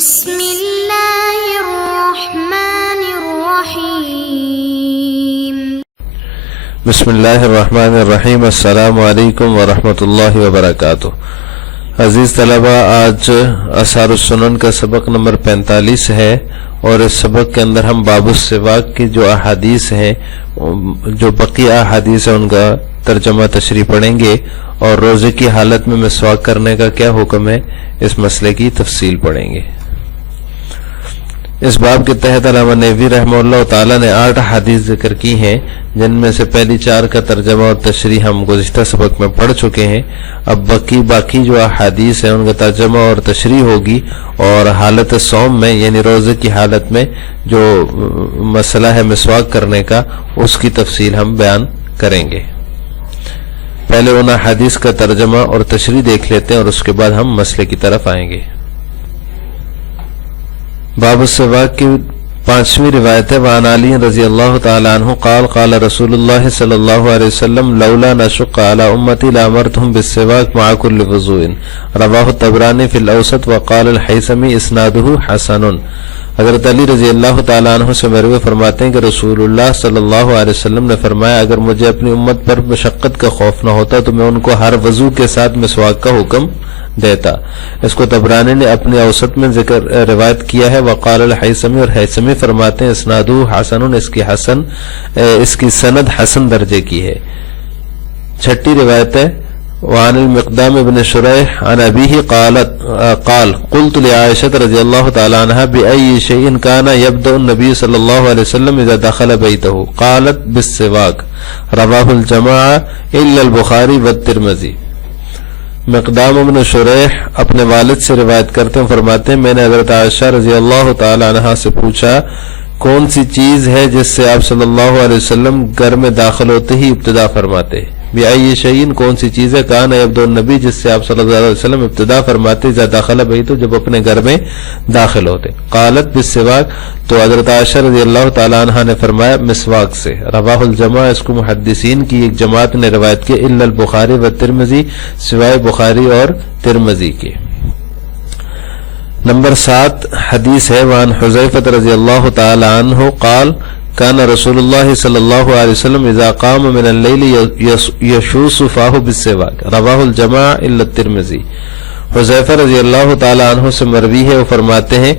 بسم اللہ الرحمن الرحیم بسم اللہ الرحمن الرحیم۔ السلام علیکم ورحمۃ اللہ وبرکاتہ۔ عزیز طلبہ، آج آثار السنن کا سبق نمبر 45 ہے، اور اس سبق کے اندر ہم باب السواک کی جو احادیث ہیں، جو بقیہ احادیث ہیں، ان کا ترجمہ تشریح پڑھیں گے، اور روزے کی حالت میں مسواک کرنے کا کیا حکم ہے، اس مسئلے کی تفصیل پڑھیں گے۔ اس باب کے تحت علامہ نووی رحمہ اللہ تعالی نے 8 احادیث ذکر کی ہیں، جن میں سے پہلی 4 کا ترجمہ اور تشریح ہم گزشتہ سبق میں پڑھ چکے ہیں۔ اب باقی جو احادیث ہیں ان کا ترجمہ اور تشریح ہوگی، اور حالت صوم میں یعنی روزے کی حالت میں جو مسئلہ ہے مسواک کرنے کا، اس کی تفصیل ہم بیان کریں گے۔ پہلے ان احادیث کا ترجمہ اور تشریح دیکھ لیتے ہیں، اور اس کے بعد ہم مسئلے کی طرف آئیں گے۔ باب السواک کی 5ویں روایت ہے۔ وعن علی رضی اللہ تعالی عنہ قال قال رسول اللہ صلی اللہ علیہ وسلم لولا نشق علی امتی لامرتهم بالسواک مع كل وضوء، رواہ الطبرانی فی الاوسط وقال الحیثمی اسنادہ حسن۔ حضرت علی رضی اللہ تعالیٰ عنہ سے مروی فرماتے ہیں کہ رسول اللہ صلی اللہ علیہ وسلم نے فرمایا، اگر مجھے اپنی امت پر مشقت کا خوف نہ ہوتا تو میں ان کو ہر وضو کے ساتھ مسواک کا حکم دیتا۔ اس کو طبرانی نے اپنے اوسط میں روایت کیا ہے۔ وقال الحیثمی، اور حیثمی فرماتے ہیں اسنادہ حسن، اس کی سند حسن درجے کی ہے۔ 6 روایت ہے۔ وعن المقدام بن شریح عن ابیہ قال قلت لعائشة رضی اللہ تعالی عنہ بأي شيء كان يبدأ النبي صلی اللہ علیہ وسلم اذا دخل بیته قالت بالسواک، رواہ الجماعہ الا البخاری والترمذی۔ مقدام بن شریح اپنے والد سے روایت کرتے ہیں، فرماتے ہیں میں نے حضرت عائشہ رضی اللہ تعالی عنہ سے پوچھا، کون سی چیز ہے جس سے آپ صلی اللہ علیہ وسلم گھر میں داخل ہوتے ہی ابتدا فرماتے ہیں؟ بِأَيِّ شَيْءٍ، کون سی چیز ہے؟ کان یبدأ النبی، جس سے آپ صلی اللہ علیہ وسلم ابتدا فرماتے اذا دخل بیتہ، جب اپنے گھر میں داخل ہوتے۔ قالت بالسواک، تو حضرت عائشہ رضی اللہ تعالی عنہ نے فرمایا مسواک سے۔ رواہ الجماعہ، اس کو محدثین کی ایک جماعت نے روایت کی، الا البخاری والترمذی، سوائے بخاری اور ترمذی کے۔ نمبر 7 حدیث ہے۔ وعن حذیفہ رضی اللہ تعالی عنہ قال کان رسول اللہ صلی اللہ علیہ وسلم اذا قام من اللیل یشوص فاہ بالسواک، رواہ الجماعہ الا الترمذی۔ حذیفہ رضی اللہ تعالی عنہ سے مروی ہے، وہ فرماتے ہیں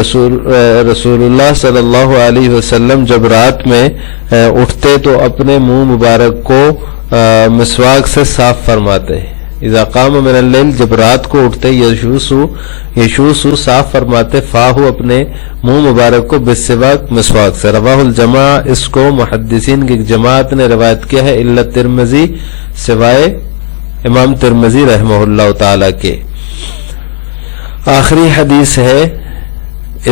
رسول اللہ صلی اللہ علیہ وسلم جب رات میں اٹھتے تو اپنے منہ مبارک کو مسواک سے صاف فرماتے ہیں۔ اذا قام من اللیل، جب رات کو اٹھتے، یشوسو صاف فرماتے، فاہو اپنے منہ مبارک کو، بالسواک مسواک سے۔ رواہ الجماعہ، اس کو محدثین کی جماعت نے روایت کیا ہے، الا ترمذی، سوائے امام ترمذی رحمہ اللہ تعالی کے۔ آخری حدیث ہے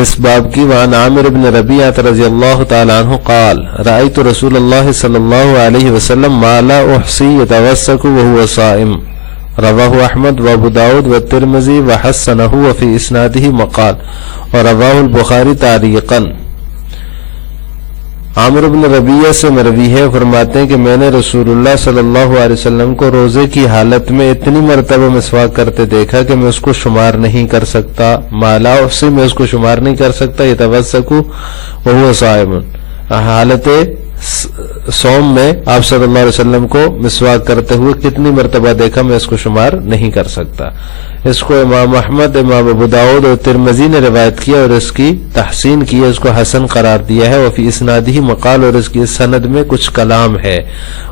اس باب کی۔ وعن عامر بن ربیعہ رضی اللہ تعالی عنہ قال رأیت رسول اللہ صلی اللہ علیہ وسلم ما لا احصی یتوسک وهو صائم، رواہ احمد وابو داود والترمذی وحسنہ وفی اسنادہ مقال، اور رواہ البخاری تعلیقا۔ عامر بن ربیعہ سے مروی ہے، فرماتے ہیں کہ میں نے رسول اللہ صلی اللہ علیہ وسلم کو روزے کی حالت میں اتنی مرتبہ مسواک کرتے دیکھا کہ میں اس کو شمار نہیں کر سکتا۔ مالا سے میں اس کو شمار نہیں کر سکتا۔ یتوسکو وہو صائم، حالت صوم میں آپ صلی اللہ علیہ وسلم کو مسواک کرتے ہوئے کتنی مرتبہ دیکھا، میں اس کو شمار نہیں کر سکتا۔ اس کو امام احمد، امام ابو داود اور ترمذی نے روایت کیا اور اس کی تحسین کی ہے، اس کو حسن قرار دیا ہے۔ وفی اسنادہ مقال، اور اس کی سند میں کچھ کلام ہے۔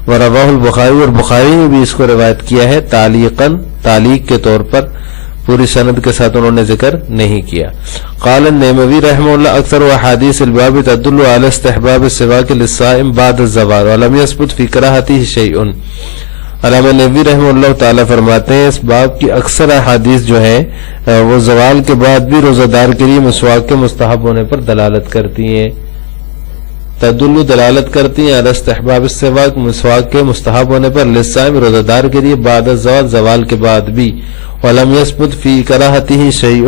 ورواہ البخاری، اور بخاری نے بھی اس کو روایت کیا ہے تعلیقاً، تعلیق کے طور پر، پوری سند کے ساتھ انہوں نے ذکر نہیں کیا۔ قال النیموی رحمہ اللہ اکثر احادیث الباب تدل علی استحباب السواک للصائم بعد الزوال ولم یثبت فی کراہتہ شیء۔ علامہ نووی رحمہ اللہ تعالی فرماتے ہیں اس باب کی اکثر احادیث جو ہیں وہ زوال کے بعد بھی روزہ دار کے لیے مسواک کے مستحب ہونے پر دلالت کرتی ہیں، دلالت کرتی ہیں علی استحباب السواک، مسواک کے مستحب ہونے پر، للصائم روزہ دار کے لیے، بعد الزوال، زوال کے بعد بھی، ولم یثبت فی کراہتہ شیء،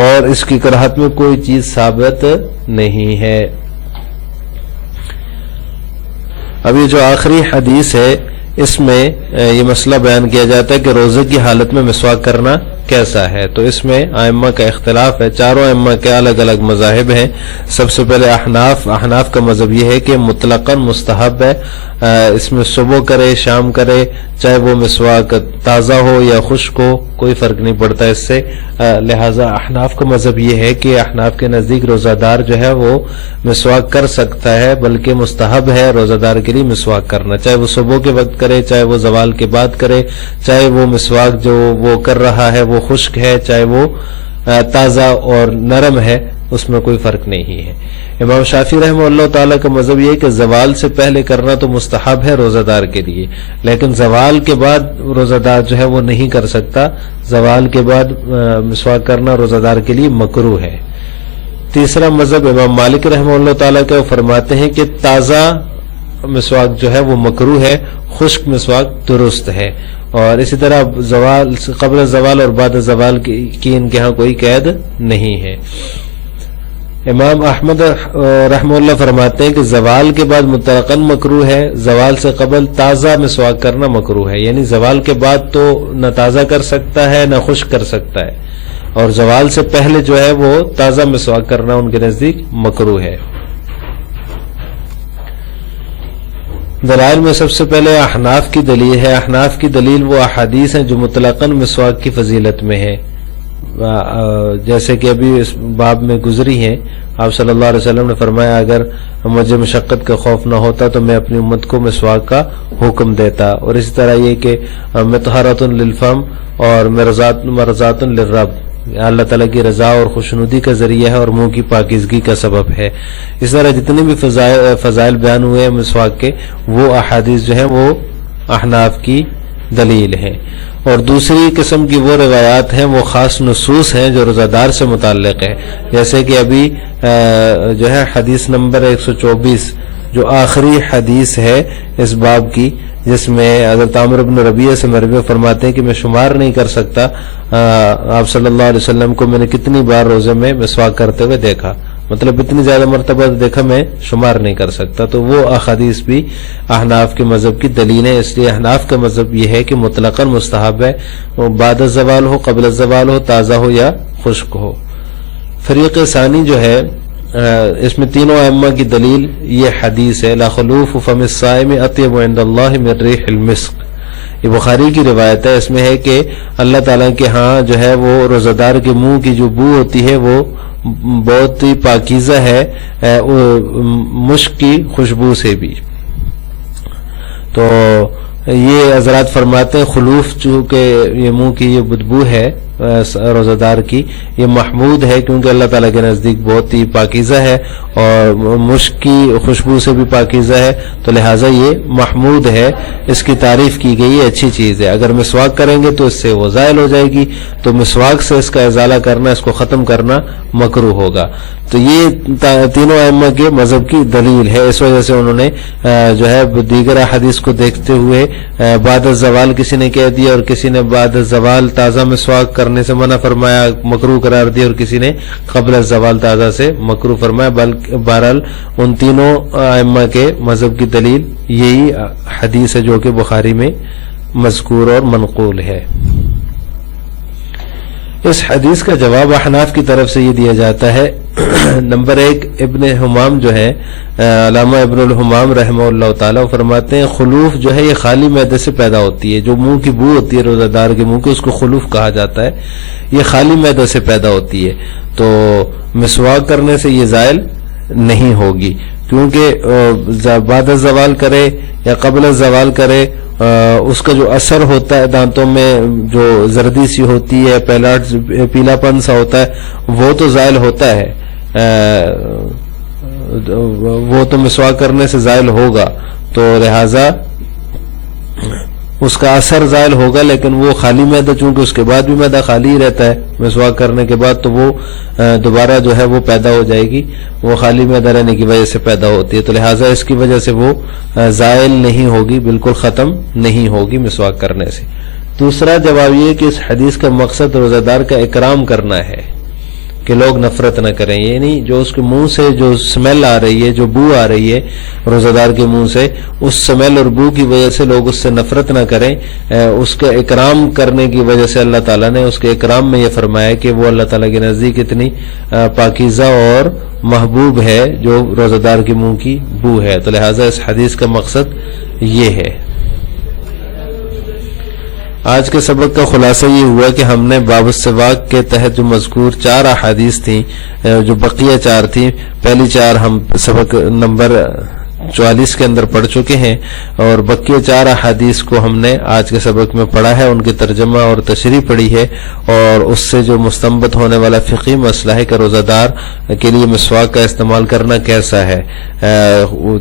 اور اس کی کراہت میں کوئی چیز ثابت نہیں ہے۔ اب یہ جو آخری حدیث ہے اس میں یہ مسئلہ بیان کیا جاتا ہے کہ روزے کی حالت میں مسواک کرنا کیسا ہے. تو اس میں ائمہ کا اختلاف ہے. چاروں ائمہ کے الگ الگ مذاہب ہیں. سب سے پہلے احناف کا مذہب یہ ہے کہ مطلقاً مستحب ہے. اس میں صبح کرے شام کرے چاہے وہ مسواک تازہ ہو یا خشک ہو کوئی فرق نہیں پڑتا اس سے. لہذا احناف کا مذہب یہ ہے کہ احناف کے نزدیک روزہ دار جو ہے وہ مسواک کر سکتا ہے بلکہ مستحب ہے روزہ دار کے لیے مسواک کرنا, چاہے وہ صبح کے وقت کرے چاہے وہ زوال کے بعد کرے, چاہے وہ مسواک جو وہ کر رہا ہے وہ خشک ہے چاہے وہ تازہ اور نرم ہے, اس میں کوئی فرق نہیں ہے. امام شافعی رحمہ اللہ تعالیٰ کا مذہب یہ ہے کہ زوال سے پہلے کرنا تو مستحب ہے روزہ دار کے لیے, لیکن زوال کے بعد روزہ دار جو ہے وہ نہیں کر سکتا. زوال کے بعد مسواک کرنا روزہ دار کے لیے مکروہ ہے. تیسرا مذہب امام مالک رحمہ اللہ تعالیٰ کا, وہ فرماتے ہیں کہ تازہ مسواک جو ہے وہ مکروہ ہے, خشک مسواک درست ہے. اور اسی طرح زوال قبل زوال اور بعد زوال کی ان کے ہاں کوئی قید نہیں ہے. امام احمد رحمہ اللہ فرماتے ہیں کہ زوال کے بعد مطلقاً مکروہ ہے, زوال سے قبل تازہ مسواک کرنا مکروہ ہے. یعنی زوال کے بعد تو نہ تازہ کر سکتا ہے نہ خشک کر سکتا ہے, اور زوال سے پہلے جو ہے وہ تازہ مسواک کرنا ان کے نزدیک مکروہ ہے. دلائل میں سب سے پہلے احناف کی دلیل ہے. احناف کی دلیل وہ احادیث ہیں جو مطلقاً مسواک کی فضیلت میں ہیں, جیسے کہ ابھی اس باب میں گزری ہیں. آپ صلی اللہ علیہ وسلم نے فرمایا اگر مجھے مشقت کا خوف نہ ہوتا تو میں اپنی امت کو مسواک کا حکم دیتا. اور اسی طرح یہ کہ مطہرۃ للفم اور مرضات للرب, اللہ تعالیٰ کی رضا اور خوشنودی کا ذریعہ ہے اور منہ کی پاکیزگی کا سبب ہے. اس طرح جتنے بھی فضائل بیان ہوئے ہیں مسواک کے وہ احادیث جو ہیں وہ احناف کی دلیل ہیں. اور دوسری قسم کی وہ روایات ہیں وہ خاص نصوص ہیں جو روزہ دار سے متعلق ہے, جیسے کہ ابھی جو ہے حدیث نمبر 124 جو آخری حدیث ہے اس باب کی, جس میں حضرت عامر بن ربیعہ سے مروی فرماتے ہیں کہ میں شمار نہیں کر سکتا آپ صلی اللہ علیہ وسلم کو میں نے کتنی بار روزے میں مسواک کرتے ہوئے دیکھا, مطلب اتنی زیادہ مرتبہ دیکھا میں شمار نہیں کر سکتا. تو وہ احادیث بھی احناف کے مذہب کی دلیل ہے. اس لیے احناف کا مذہب یہ ہے کہ مطلقاً مستحب ہے, وہ بعد الزوال ہو قبل الزوال ہو تازہ ہو یا خشک ہو. فریق ثانی جو ہے اس میں تینوں ائمہ کی دلیل یہ حدیث ہے, لا خلوف فم الصائم اطیب عند اللہ من ریح المسک. یہ بخاری کی روایت ہے. اس میں ہے کہ اللہ تعالیٰ کے ہاں جو ہے وہ روزہ دار کے منہ کی جو بو ہوتی ہے وہ بہت ہی پاکیزہ ہے مشک کی خوشبو سے بھی. تو یہ حضرات فرماتے ہیں خلوف چونکہ یہ منہ کی یہ بدبو ہے روزہ دار کی یہ محمود ہے کیونکہ اللہ تعالیٰ کے نزدیک بہت ہی پاکیزہ ہے اور مشک کی خوشبو سے بھی پاکیزہ ہے, تو لہٰذا یہ محمود ہے, اس کی تعریف کی گئی ہے, اچھی چیز ہے. اگر مسواک کریں گے تو اس سے وہ زائل ہو جائے گی, تو مسواک سے اس کا ازالہ کرنا اس کو ختم کرنا مکروہ ہوگا. تو یہ تینوں ائمہ کے مذہب کی دلیل ہے. اس وجہ سے انہوں نے جو ہے دیگر احادیث کو دیکھتے ہوئے بعد الزوال کسی نے کہہ دیا اور کسی نے بعد الزوال تازہ مسواک کرنے سے منع فرمایا مکروہ قرار دیا اور کسی نے قبل الزوال تازہ سے مکروہ فرمایا. بہرحال ان تینوں ائمہ کے مذہب کی دلیل یہی حدیث ہے جو کہ بخاری میں مذکور اور منقول ہے. اس حدیث کا جواب احناف کی طرف سے یہ دیا جاتا ہے. نمبر 1 ابن حمام جو ہے علامہ ابن الحمام رحمہ اللہ تعالیٰ فرماتے ہیں خلوف جو ہے یہ خالی معدے سے پیدا ہوتی ہے. جو منہ کی بو ہوتی ہے روزہ دار کے منہ کی اس کو خلوف کہا جاتا ہے, یہ خالی معدے سے پیدا ہوتی ہے. تو مسواک کرنے سے یہ زائل نہیں ہوگی کیونکہ بعد الزوال کرے یا قبل الزوال کرے اس کا جو اثر ہوتا ہے دانتوں میں جو زردی سی ہوتی ہے پیلا پن سا ہوتا ہے وہ تو زائل ہوتا ہے, وہ تو مسواک کرنے سے زائل ہوگا, تو لہذا اس کا اثر زائل ہوگا. لیکن وہ خالی معدہ چونکہ اس کے بعد بھی معدہ خالی ہی رہتا ہے مسواک کرنے کے بعد, تو وہ دوبارہ جو ہے وہ پیدا ہو جائے گی, وہ خالی معدہ رہنے کی وجہ سے پیدا ہوتی ہے. تو لہٰذا اس کی وجہ سے وہ زائل نہیں ہوگی, بالکل ختم نہیں ہوگی مسواک کرنے سے. دوسرا جواب یہ کہ اس حدیث کا مقصد روزہ دار کا اکرام کرنا ہے کہ لوگ نفرت نہ کریں، یعنی جو اس کے منہ سے جو سمیل آ رہی ہے، جو بو آ رہی ہے روزہ دار کے منہ سے، اس سمیل اور بو کی وجہ سے لوگ اس سے نفرت نہ کریں۔ اس کا اکرام کرنے کی وجہ سے اللہ تعالیٰ نے اس کے اکرام میں یہ فرمایا کہ وہ اللہ تعالیٰ کے نزدیک اتنی پاکیزہ اور محبوب ہے جو روزہ دار کے منہ کی بو ہے۔ تو لہٰذا اس حدیث کا مقصد یہ ہے۔ آج کے سبق کا خلاصہ یہ ہوا کہ ہم نے باب السواک کے تحت جو مذکور 4 احادیث تھیں، جو بقیہ 4 تھیں، پہلی 4 ہم سبق نمبر 44 کے اندر پڑھ چکے ہیں، اور بقیہ 4 احادیث کو ہم نے آج کے سبق میں پڑھا ہے، ان کی ترجمہ اور تشریح پڑھی ہے، اور اس سے جو مستنبط ہونے والا فقہی مسئلہ ہے کہ روزہ دار کے لیے مسواک کا استعمال کرنا کیسا ہے،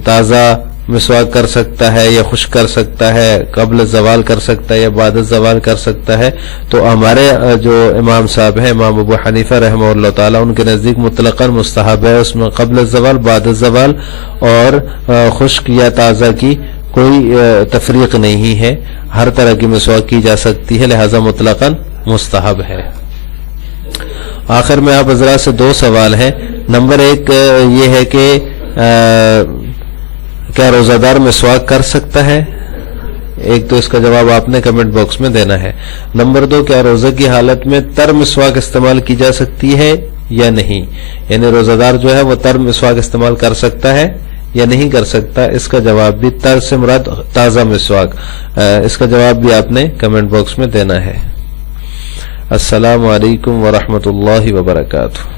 تازہ مسواک کر سکتا ہے یا خشک کر سکتا ہے، قبل زوال کر سکتا ہے یا بعد زوال کر سکتا ہے۔ تو ہمارے جو امام صاحب ہیں، امام ابو حنیفہ رحمہ اللہ تعالیٰ، ان کے نزدیک مطلقاً مستحب ہے، اس میں قبل الزوال، بعد الزوال اور خشک یا تازہ کی کوئی تفریق نہیں ہے، ہر طرح کی مسواک کی جا سکتی ہے، لہذا مطلقاً مستحب ہے۔ آخر میں آپ حضرات سے 2 سوال ہیں۔ نمبر 1 یہ ہے کہ کیا روزہ دار مسواک کر سکتا ہے؟ ایک تو اس کا جواب آپ نے کمنٹ باکس میں دینا ہے۔ نمبر 2، کیا روزہ کی حالت میں تر مسواک استعمال کی جا سکتی ہے یا نہیں؟ یعنی روزہ دار جو ہے وہ تر مسواک استعمال کر سکتا ہے یا نہیں کر سکتا؟ اس کا جواب بھی، تر سے مراد تازہ مسواک، اس کا جواب بھی آپ نے کمنٹ باکس میں دینا ہے۔ السلام علیکم ورحمۃ اللہ وبرکاتہ۔